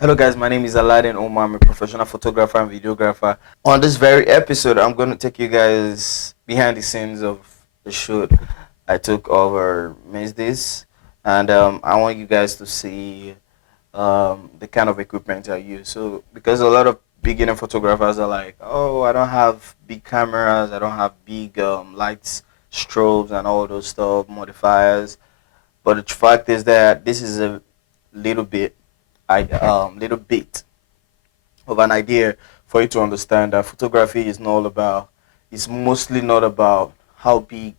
Hello guys, my name is Aladdin Omar. I'm a professional photographer and videographer. On this very episode, I'm going to take you guys behind the scenes of the shoot I took over Wednesdays, and I want you guys to see the kind of equipment I use. So because a lot of beginner photographers are like, oh, I don't have big cameras, I don't have big lights, strobes, and all those stuff, modifiers. But the fact is that this is a little bit little bit of an idea for you to understand that photography is not all about, it's mostly not about how big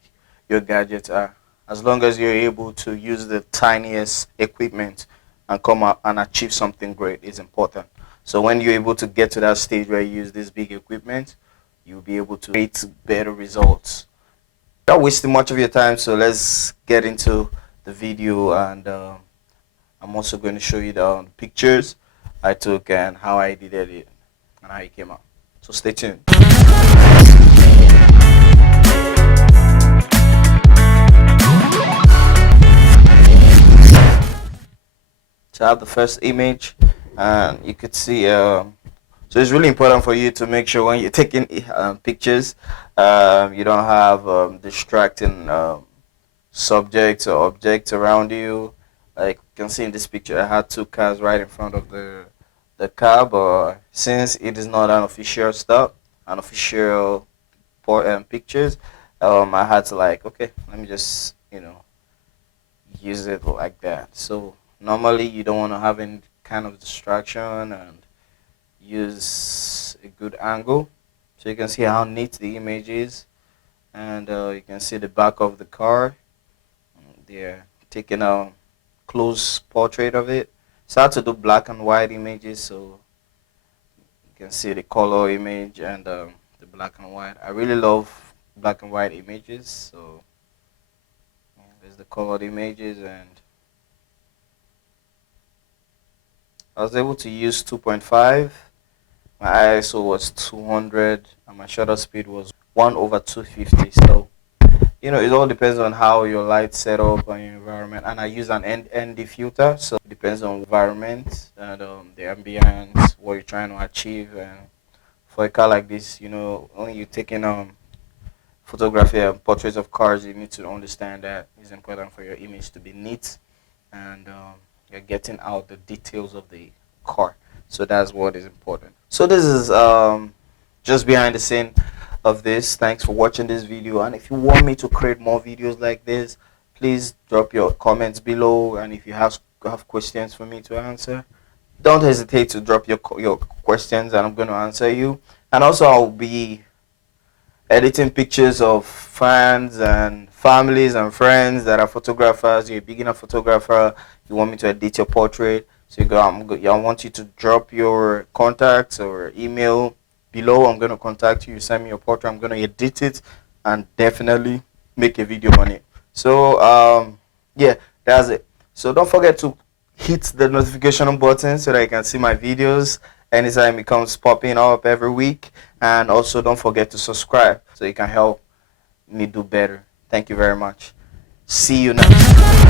your gadgets are. As long as you're able to use the tiniest equipment and come out and achieve something great is important. So when you're able to get to that stage where you use this big equipment, you'll be able to create better results. Not wasting much of your time, so let's get into the video, and I'm also going to show you the pictures I took and how I did it and how it came out. So stay tuned. So I have the first image, and you could see. So it's really important for you to make sure when you're taking pictures, you don't have distracting subjects or objects around you. Like you can see in this picture, I had two cars right in front of the car, but since it is not an official stop, an official pictures, I had to like, okay, let me just use it like that. So normally you don't want to have any kind of distraction and use a good angle. So you can see how neat the image is, and you can see the back of the car. They're taking a close portrait of it. So I had to do black and white images, so you can see the color image and the black and white. I really love black and white images, so yeah, there's the colored images, and I was able to use 2.5. My ISO was 200 and my shutter speed was 1 over 250. So it all depends on how your light set up and your environment. And I use an ND filter, so it depends on environment and the ambience, what you're trying to achieve. And for a car like this, when you're taking photography and portraits of cars, you need to understand that it's important for your image to be neat, and you're getting out the details of the car. So that's what is important. So this is just behind the scene of this. Thanks for watching this video, and if you want me to create more videos like this, please drop your comments below, and if you have questions for me to answer, don't hesitate to drop your questions, and I'm going to answer you. And also I'll be editing pictures of fans and families and friends that are photographers. You're a beginner photographer, you want me to edit your portrait, so I want you to drop your contacts or email below. I'm going to contact you, send me your portrait, I'm going to edit it and definitely make a video on it. So yeah, that's it. So don't forget to hit the notification button so that you can see my videos anytime it comes popping up every week. And also don't forget to subscribe so you can help me do better. Thank you very much. See you next.